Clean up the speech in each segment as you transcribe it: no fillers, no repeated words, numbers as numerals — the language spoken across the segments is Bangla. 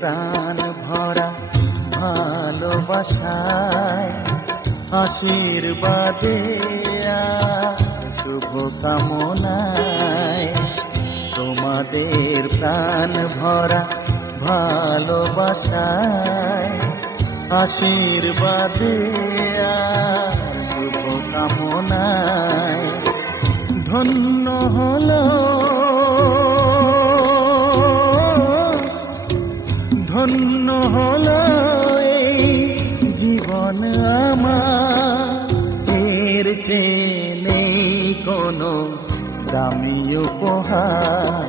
প্রাণ ভরা ভালোবাসায়, আশীর্বাদে শুভ কামনায়, তোমাদের প্রাণ ভরা ভালোবাসায়, আশীর্বাদে শুভ কামনায় ধন্য হলো, ধন্য হলো এই জীবন আমার। এর চেয়ে নেই কোনো দামি উপহার,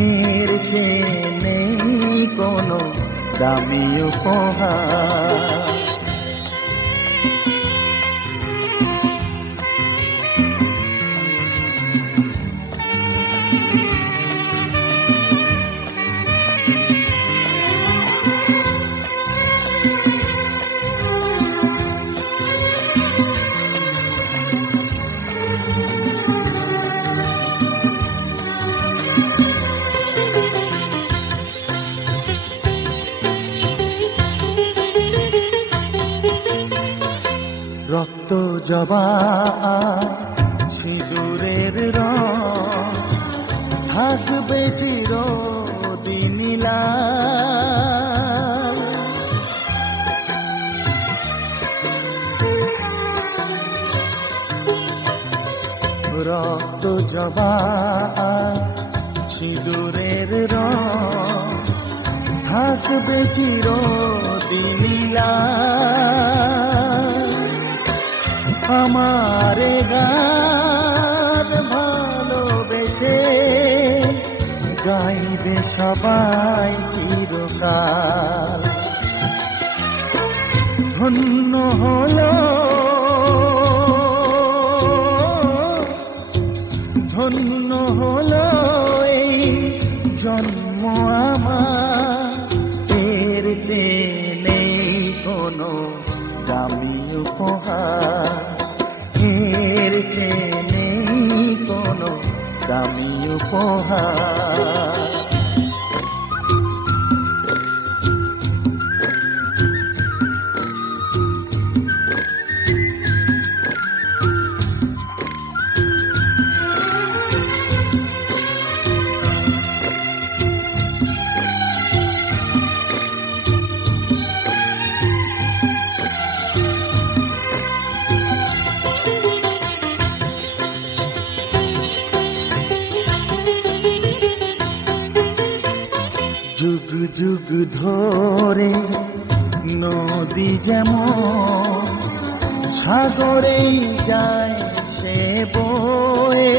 এর চেয়ে নেই কোনো দামি উপহার। রক্ত জবা সিঁদুরের রং থাকবে চিরদিন লাল। রক্ত জবা সিঁদুরের রং থাকবে চিরদিন লাল। আমার গান ভালোবেসে গাইবে সবাই চিরকাল। ধন্য হলো, ধন্য হলো এই জন্ম আমার। এর চেয়ে নেই কোনো দামি উপহার, এর চেয়ে নেই কোনো দামি উপহার। যুগ যুগ ধরে নদী যেমন সাগরেই যায় সে বয়ে,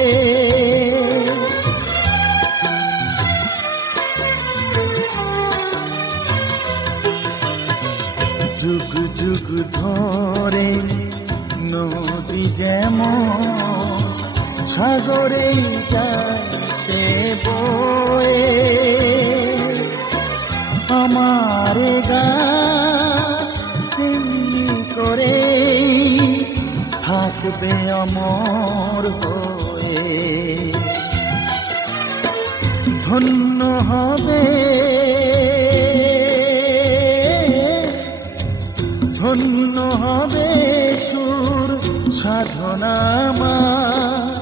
যুগ যুগ ধরে নদী যেমন সাগরেই যায় সে বয়ে। আমার গান করে থাকবে অমর হয়ে। ধন্য হবে, ধন্য হবে সুর সাধনা আমার।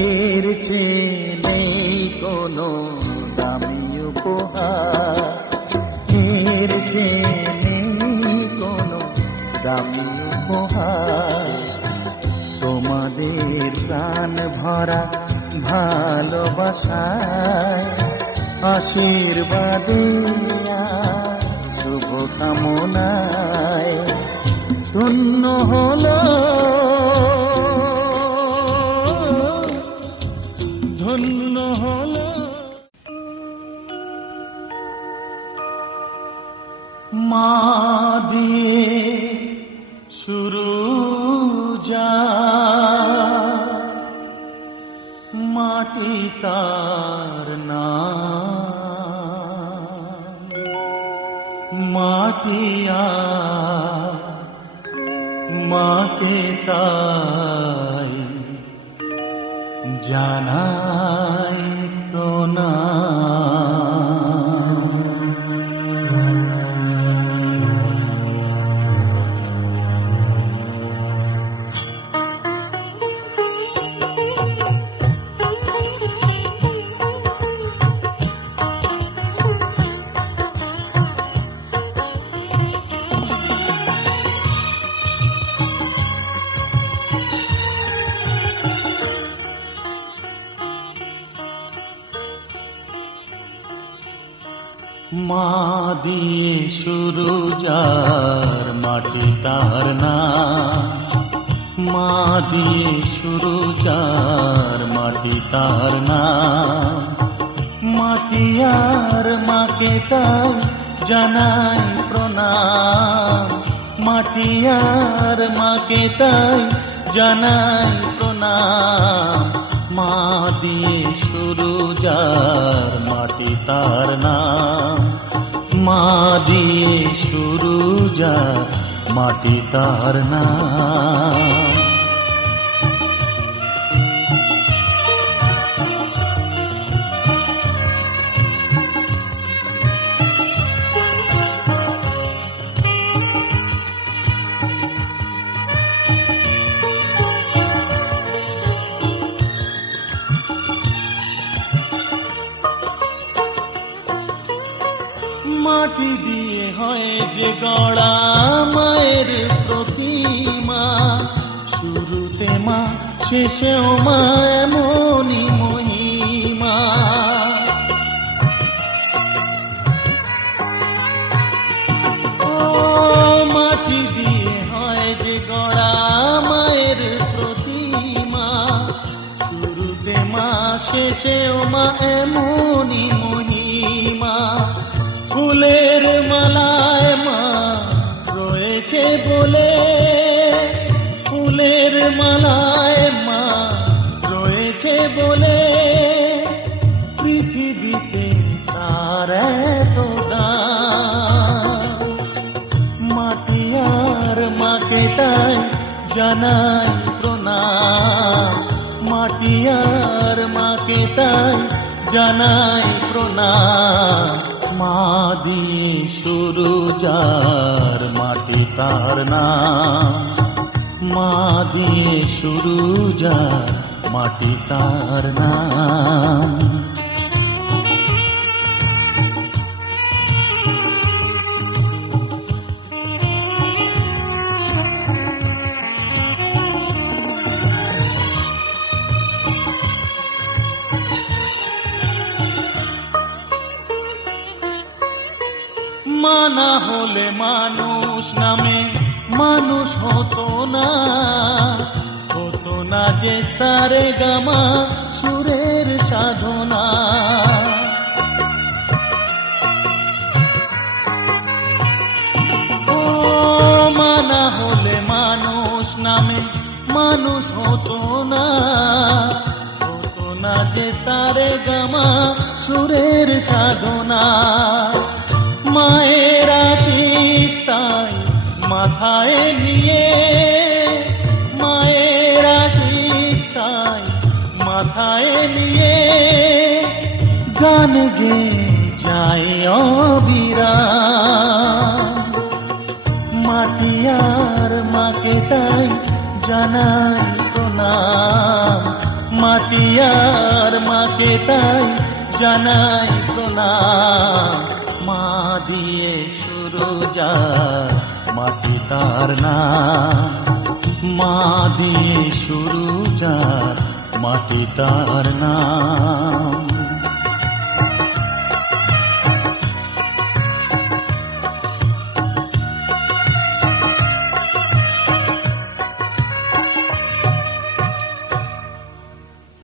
এর চেয়ে নেই কোনো দামি উপহার, এর চেয়ে নেই কোনো দামি উপহার। তোমাদের প্রাণ ভরা ভালোবাসায়, আশীর্বাদে শুভ কামনায় ধন্য হলো, ধন্য হলো। মা দিয়ে শুরু যা, মাটি তার নাম। মাটিয়া মাকে তাই জানাই প্রণাম। মা দিয়ে শুরু যার মাটি তার নাম, মা দিয়ে শুরু যার মাটি তার নাম। মাটি আর মাকে তাই জানাই প্রণাম, মাটি আর মাকে তাই জানাই প্রণাম। মা দিয়ে শুরু যার মাটি তার নাম, মা দিয়ে শুরু যার মাটি তার নাম। মাটি দিয়ে হয় যে গড়া মায়ের প্রতিমা, শুরুতে মা শেষেও মা এমনই মহিমা। ও মাটি দিয়ে হয় যে গড়া মায়ের প্রতিমা, শুরুতে মা শেষেও মা এমনই মহিমা। ফুলের মালায় মা রয়েছে বলে, ফুলের মালায় মা রয়েছে বলে, পৃথিবীতে তার এত দাম। মাটি আর মাকে তাই জানাই প্রণাম, মাটি আর মাকে তাই জানাই প্রণাম। মা দিয়ে শুরু যার মাটি তার নাম, মা দিয়ে শুরু যার মাটি তার নাম। মা না হলে মানুষ নামে মানুষ হতো না, হতো না যে সারে গামা সুরের সাধনা। ও মা না হলে মানুষ নামে মানুষ হতো না, হতো না যে সারে গামা সুরের সাধনা। মায়ের আশিস তাই মাথায় নিয়ে, মায়ের আশিস তাই মাথায় নিয়ে, গান গে যাই অবিরাম। মাটি আর মাকে তাই জানাই প্রণাম, মাটি আর মাকে তাই জানাই প্রণাম। মা দিয়ে শুরু যার মাটি তার নাম, মা দিয়ে শুরু যার মাটি তার নাম।